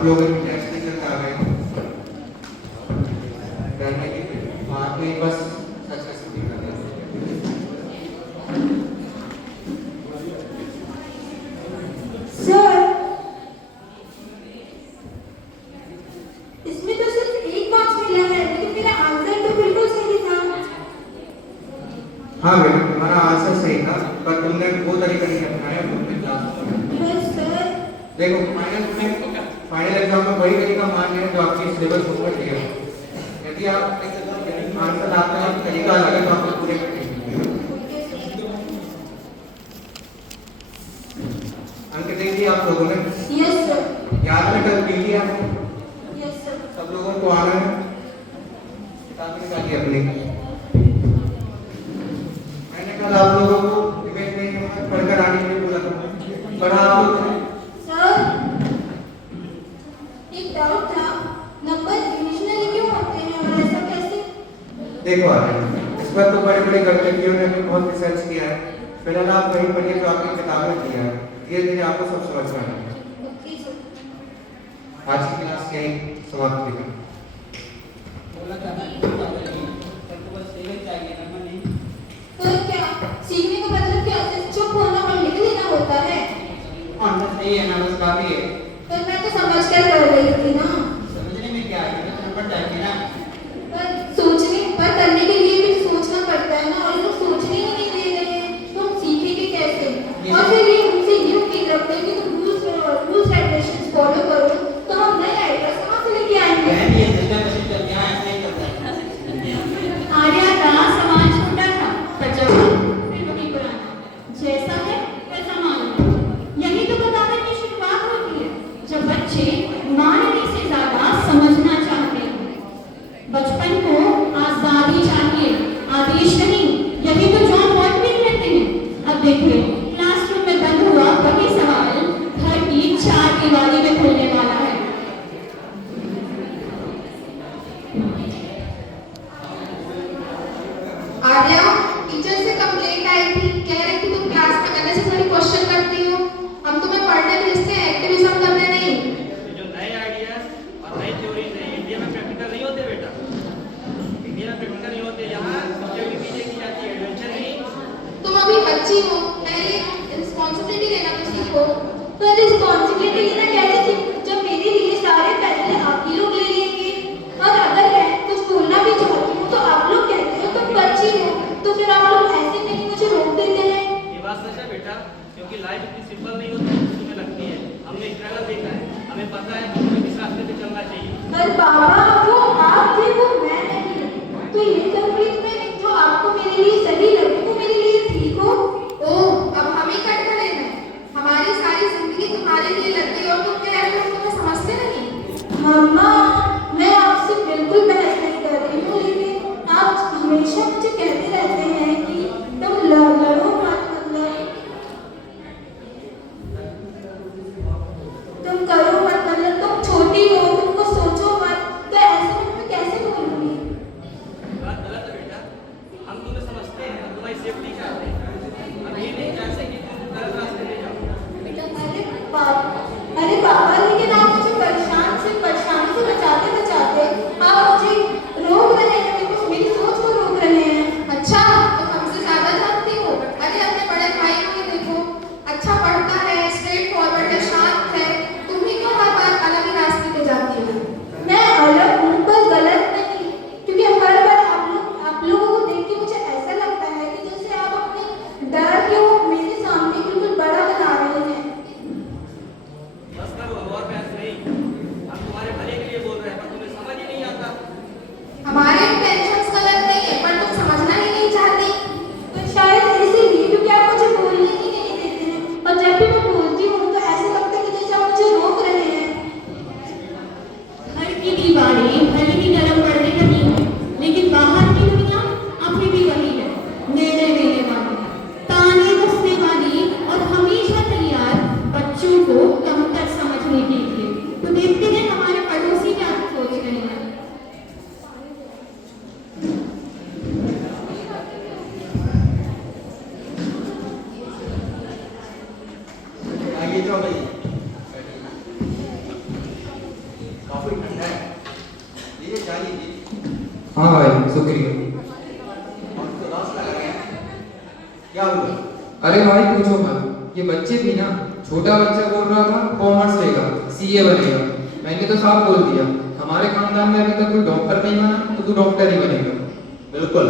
आप लोगों की टेस्ट रिजल्ट आ गए डरने की बात नहीं, बस सक्सेसफुली कर दिया। सर, इसमें तो सिर्फ एक मार्क्स मिला है, लेकिन मेरा आंसर तो बिल्कुल सही था। हाँ बेटा, तुम्हारा आंसर सही था, पर तुमने वो तरीका नहीं अपनाया तुमने क्लास में। बस सर, देखो फाइनल एग्जाम में वही तरीका मान लिया जो आपकी सिलेबस बुक में दिया है। यदि आप आंसर आता है तरीका अलग है तो आपको पूरे अंक दे दिए आप लोगों ने। Yes sir. याद में कल पी लिया आपने? Yes sir. सब लोगों को आना है, किताब निकालिए अपनी। मैंने कल आप लोगों को इवेंट में पढ़कर आने के लिए बोला था, पढ़ा आप लोगों ने? सर, एक डाउट था, नंबर डिविजनली क्यों होते हैं और ऐसा कैसे? देखो आगे इस पर तो बड़े बड़े गणितज्ञों ने भी बहुत रिसर्च किया है। फिलहाल आप वही पढ़िए जो आपकी किताबें दिया है, धीरे धीरे आपको सब समझ में आएगा। Okay sir. आज की क्लास यही समाप्त हुई। तो क्या सीखने का मतलब क्या है? चुप होना और लिख लेना होता है? सही है ना, बस काफी है। पर मैं तो समझ कर कर रही थी ना। समझने में क्या है, तो नंबर चाहिए ना। पर सोचने पर करने के लिए भी सोचना पड़ता है ना, और ये लोग सोचने ही नहीं दे रहे हैं, तो हम सीखेंगे कैसे? और फिर ये हमसे ये उम्मीद रखते हैं कि तुम रूल्स रेगुलेशंस फॉलो करो, तो हम नए आइडियाज कहाँ से लेके आएंगे? ये जितना मैसेज करते हैं ऐसे ही करता है। आर्या का समाज छोटा था, पर जब फिर वही पुराना, जैसा है वैसा मानो। यही तो बताने की शुरुआत होती है, जब बच्चे मानने से ज्यादा समझना चाहते हैं। बचपन को आजादी चाहिए, आदेश नहीं। यही तो जॉन बॉयड भी कहते हैं। अब देखिए, क्लासरूम में बंद हुआ वही सवाल घर की चार दीवारी में खुलने वाला है। आर्या, टीचर से कंप्लेंट आई थी, कह रही थी तुम क्लास में अननेसेसरी क्वेश्चन करती हो। हम तुम्हें पढ़ने भेजते हैं, एक्टिविज्म करने नहीं। जो नए आइडियाज और नई थ्योरीज है इंडिया में प्रैक्टिकल नहीं होते बेटा, इंडिया में प्रैक्टिकल नहीं होते। यहाँ सब्जेक्टिविटी देखी जाती है, एडवेंचर नहीं। तुम अभी बच्ची हो, पहले रिस्पॉन्सिबिलिटी लेना तो सीखो। पर रिस्पॉन्सिबिलिटी लेना कैसे सीखूं जब मेरे लिए सारे फैसले आप ही लोग ले लेंगे? और अगर मैं कुछ बोलना भी चाहती हूँ तो आप लोग कहते हो तुम बच्ची हो, तो फिर आप लोग ऐसे नहीं मुझे रोक देते हैं। ये बात सच है बेटा, क्योंकि लाइफ इतनी सिंपल नहीं होती जैसे तुम्हें लगती है। हमने स्ट्रगल देखा है, हमें पता है कि हमें किस रास्ते पे चलना चाहिए। पर बाबा, वो आप थे, वो मैं नहीं। तो ये तकलीफ में जो आपको मेरे लिए सही लगे वो मेरे लिए ठीक हो। ओह, अब हम ही कट खड़े हैं। हमारी सारी जिंदगी तुम्हारे लिए लग गई और तुम कह रहे हो तुम्हें समझते नहीं। मम्मा, मैं आपसे बिल्कुल बहस नहीं कर रही हूँ, लेकिन आप हमेशा मुझे कहते रहते हैं कि तुम लड़ो मत, मतलब तुम करो मत, मतलब तुम छोटी हो, तुमको सोचो मत। तो ऐसे में मैं कैसे बोलूँगी? बात गलत है बेटा, हम तुम्हें समझते हैं, हम तुम्हारी सेफ्टी चाहते हैं। हम ये नहीं चाहते कि तुम गलत रास्ते पे जाओ। अरे पापा, लेकिन आप मुझे परेशानी से बचाते बचाते आप मुझे रोक रहे हैं, मेरी सोच को रोक रहे हैं। अच्छा, तो हमसे ज्यादा जानती हो? अरे अपने बड़े भाई को ही देखो, अच्छा पढ़ता है, स्ट्रेट फॉरवर्ड है, शांत है। तुम ही क्यों हर बार अलग ही रास्ते पे जाती हो? मैं अलग हूँ पर गलत नहीं, क्योंकि हर बार आप लोगों को देख के मुझे ऐसा लगता है कि जैसे आप अपने डर को मेरे सामने बिल्कुल बड़ा बना रहे हैं। बस करो, अब और बहस नहीं। हम तुम्हारे भले के लिए बोल रहे हैं, पर तुम्हें समझ ही नहीं आता। हमारे इंटेंशंस गलत नहीं है, पर तुम समझना ही नहीं चाहती। तो शायद इसीलिए, क्योंकि आप मुझे बोलने ही नहीं देते हैं, और जब भी मैं बोलती हूँ तो ऐसा लगता है कि जैसे आप मुझे रोक रहे हैं। घर की दीवारें भले ही नरम पड़ने लगी हैं, लेकिन बाहर की दुनिया अभी भी वही है, निर्णय लेने वाली, ताने कसने वाली और हमेशा तैयार बच्चों को कमतर समझने के लिए। तो देखते हैं हमारे पड़ोसी क्या सोच रहे हैं। आइए जाओ भाई। शुक्रिया। क्या हुआ? अरे भाई पूछो मत, ये बच्चे भी ना, छोटा बच्चा बोल रहा था कॉमर्स लेगा, सीए बनेगा। मैंने तो साफ बोल दिया, हमारे खानदान में अभी तक कोई डॉक्टर नहीं बना तो तू डॉक्टर ही बनेगा। बिल्कुल।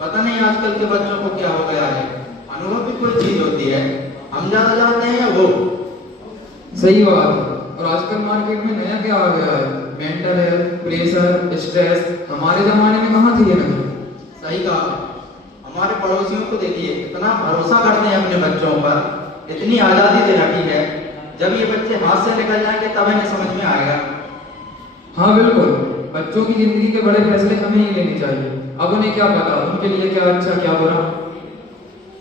पता नहीं आजकल के बच्चों को क्या हो गया है, अनुभव भी कोई चीज होती है, हम ज्यादा जानते हैं या वो। सही बात है। और आजकल मार्केट में नया क्या आ गया है, मेंटल हेल्थ, प्रेशर, स्ट्रेस, हमारे जमाने में कहाँ थी ये नहीं। सही कहा। हमारे पड़ोसियों को देखिए, इतना भरोसा करते हैं अपने बच्चों पर, इतनी आजादी दे रखी है। जब ये बच्चे हाथ से निकल जाएंगे तब इन्हें समझ में आएगा। हाँ बिल्कुल, बच्चों की जिंदगी के बड़े फैसले हमें ही लेने चाहिए। अब उन्हें क्या पता उनके लिए क्या अच्छा क्या बुरा।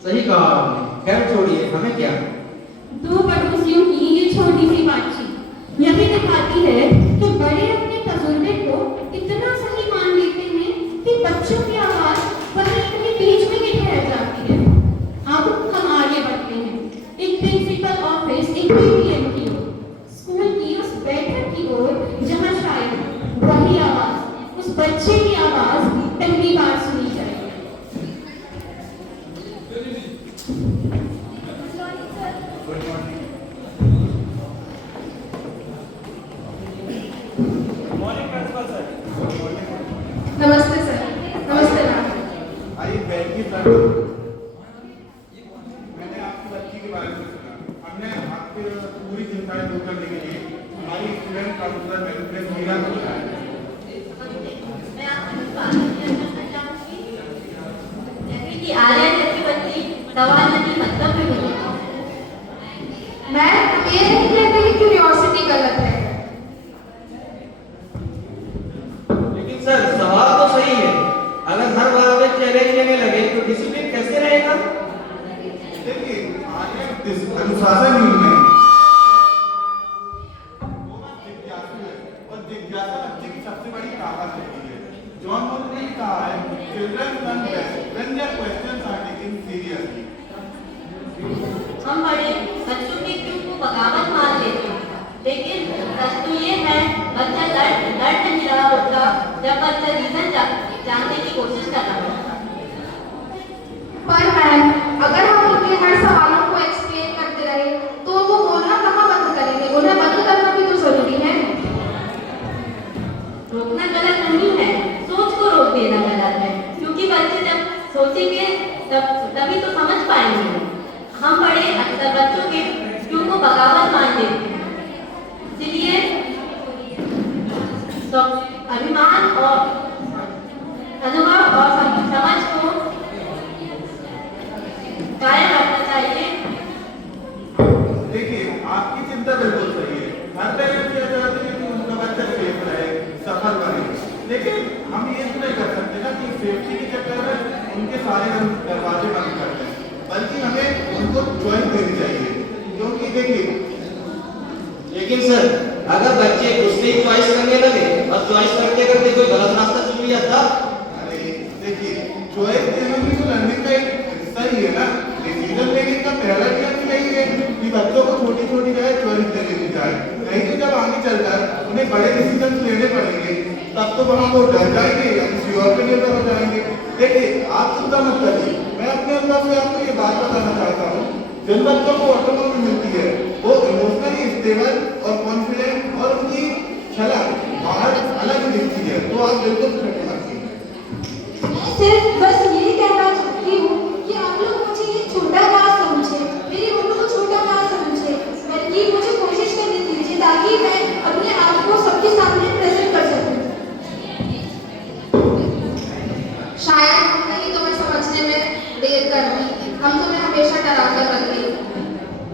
सही कहा आपने। खैर छोड़िए, हमें क्या। दो पड़ोसियों की ये छोटी सी बातचीत यही दिखाती है कि बड़े अपने तजुर्बे को इतना सही मान लेते हैं कि बच्चों की आवाज वहीं अपने बीच में ही ठहर जाती है। अब हम आगे बढ़ते हैं, एक प्रिंसिपल ऑफिस, एक पीटीएम की ओर, स्कूल की उस बैठक की ओर जहाँ शायद वही आवाज, उस बच्चे की आवाज पहली बार सुनी जाए। नमस्ते सर। नमस्ते मैम। आइए बैठिए सर। मैंने आपकी बच्ची के बारे में सुना, हमने आपकी पूरी चिंताएं दूर करने के लिए हमारी स्टूडेंट काउंसलर मैनेजमेंट मीरा को बुलाया है। मैं आपसे बात करना चाहूंगी, जैसे कि आर्या जैसी बच्ची सवाल नहीं मतलब में बोली। मैं ये नहीं कहती कि क्यूरियोसिटी गलत है। लेकिन सर सवाल तो सही है, अगर हर बार में चैलेंज लेने लगे तो डिसिप्लिन कैसे रहेगा? देखिए आगे अनुशासन ही है, वो बात जिज्ञासु है और जिज्ञासा बच्चे की सबसे बड़ी ताकत होती है। जॉन मोर ने कहा है, children learn best when their questions are taken seriously. हम बड़े बच्चों के क्यों को बगावत मान लेते हैं, लेकिन सच तो ये है बच्चा लड़ नहीं रहा होता जब बच्चा रीजन जानने की कोशिश कर रहा होता। पर मैम, अगर हम उनके हर सवालों को एक्सप्लेन करते रहे तो वो बोलना कहाँ बंद करेंगे? उन्हें बंद करना भी तो जरूरी है। रोकना गलत नहीं है, सोच को रोक देना गलत है, क्योंकि बच्चे जब सोचेंगे तभी तो समझ पाएंगे। हम बड़े अक्सर बच्चों के क्यों को बगावत मान लेते हैं, इसलिए तो अभिमान और अनुभव और समझ को कायम रखना चाहिए। देखिए आपकी चिंता बिल्कुल सही है, हर पेरेंट्स ये चाहते हैं कि उनका बच्चा सेफ रहे, सफल बने, लेकिन हम ये तो नहीं कर सकते ना कि सेफ्टी के चक्कर में उनके सारे दरवाजे बंद कर दें, बल्कि हमें उनको चॉइस देनी चाहिए। क्योंकि देखिए, लेकिन सर अगर बच्चे खुद से ही चॉइस करने लगे और चॉइस करते करते कोई गलत रास्ता चुन लिया था। अरे देखिए, चॉइस देना भी तो लर्निंग का एक हिस्सा ही है ना। डिसीजन लेने का पहला नियम यही है कि बच्चों को छोटी छोटी जगह चॉइस दे देनी चाहिए, नहीं तो जब आगे चलकर उन्हें बड़े डिसीजन लेने पड़ेंगे तब तो वहाँ वो डर जाएंगे या किसी और पे निर्भर हो जाएंगे। देखिए आप चिंता मत करिए, मैं अपने अंदर से आपको ये बात बताना चाहता हूँ, जिन बच्चों को ऑटोनॉमी मिलती है वो इमोशनली स्टेबल और कॉन्फिडेंट और उनकी छलक बाहर अलग दिखती है, तो आप बिल्कुल फिक्र मत कीजिए। मैं सिर्फ बस ये कहना चाहती हूँ कि आप लोग मुझे ये छोटा ना समझे, मेरी उम्र को छोटा ना समझे, बल्कि मुझे कोशिश करने दीजिए ताकि मैं अपने आप को सबके सामने प्रेजेंट कर सकूं। शायद नहीं तुम्हें समझने में देर कर दी, हम तुम्हें हमेशा डराकर रख रही।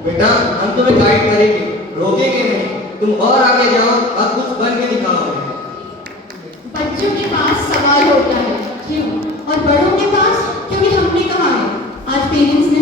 बेटा हम तुम्हें गाइड करेंगे, रोकेंगे नहीं, तुम और आगे जाओ और कुछ बन के दिखाओ। बच्चों के पास सवाल होता है क्यों, और बड़ों के पास क्योंकि हमने कहा है। आज पेरेंट्स